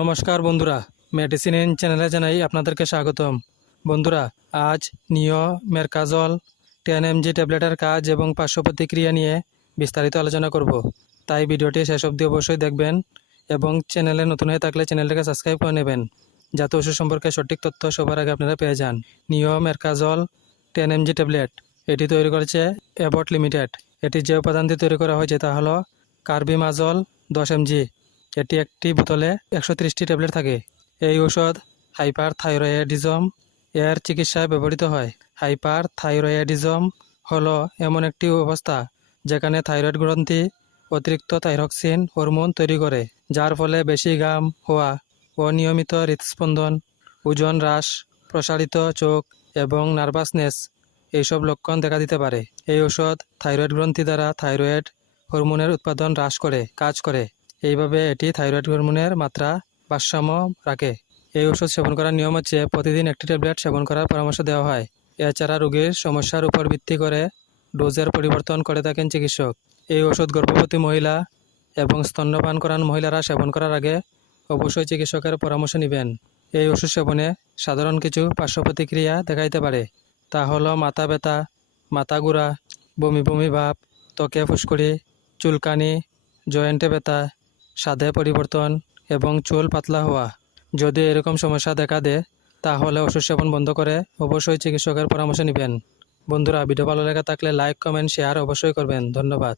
নমস্কার বন্ধুরা। মেডিসিন চ্যানেলে জানাই আপনাদেরকে স্বাগতম। বন্ধুরা, আজ নিও মেরকাজল টেন এমজি ট্যাবলেটের কাজ এবং পার্শ্ব প্রতিক্রিয়া নিয়ে বিস্তারিত আলোচনা করব। তাই ভিডিওটি শেষ অবধি অবশ্যই দেখবেন এবং চ্যানেলে নতুন হয়ে থাকলে চ্যানেলটাকে সাবস্ক্রাইব করে নেবেন, যাতে ওষুধ সম্পর্কে সঠিক তথ্য সবার আগে আপনারা পেয়ে যান। নিও মেরকাজল টেন এমজি ট্যাবলেট এটি তৈরি করেছে অ্যাবট লিমিটেড এটি যে উপাদান দিয়ে তৈরি করা হয়েছে তা হলো কার্বিমাজল দশ এমজি এটি একটি বোতলে একশো ত্রিশটি ট্যাবলেট থাকে। এই ঔষধ হাইপার থাইরয়েডিজম এর চিকিৎসায় ব্যবহৃত হয়। হাইপার থাইরয়েডিজম হলো এমন একটি অবস্থা যেখানে থাইরয়েড গ্রন্থি অতিরিক্ত থাইরক্সিন হরমোন তৈরি করে, যার ফলে বেশি ঘাম হওয়া, অনিয়মিত হৃদস্পন্দন, ওজন হ্রাস, প্রসারিত চোখ এবং নার্ভাসনেস এইসব লক্ষণ দেখা দিতে পারে। এই ওষুধ থাইরয়েড গ্রন্থি দ্বারা থাইরয়েড হরমোনের উৎপাদন হ্রাস করে, কাজ করে। এইভাবে এটি থাইরয়েড হরমোনের মাত্রা ভারসাম্য রাখে। এই ওষুধ সেবন করার নিয়ম হচ্ছে প্রতিদিন একটি ট্যাবলেট সেবন করার পরামর্শ দেওয়া হয়। এছাড়া রোগীর সমস্যার উপর ভিত্তি করে ডোজের পরিবর্তন করে থাকেন চিকিৎসক। এই ওষুধ গর্ভবতী মহিলা এবং স্তন্যপান করান মহিলারা সেবন করার আগে অবশ্যই চিকিৎসকের পরামর্শ নেবেন। এই ওষুধ সেবনে সাধারণ কিছু পার্শ্ব প্রতিক্রিয়া দেখা দিতে পারে। তা হলো মাথা ব্যথা, মাথা ঘোরা, বমি বমি ভাব, ত্বকে ফুসকুড়ি, চুলকানি, জয়েন্টে ব্যথা স্বাদে পরিবর্তন এবং চুল পাতলা হওয়া। যদি এরকম সমস্যা দেখা দেয়, তাহলে ওষুধ সেবন বন্ধ করে অবশ্যই চিকিৎসকের পরামর্শ নেবেন। বন্ধুরা, ভিডিও ভালো লেগে থাকলে লাইক কমেন্ট শেয়ার অবশ্যই করবেন। ধন্যবাদ।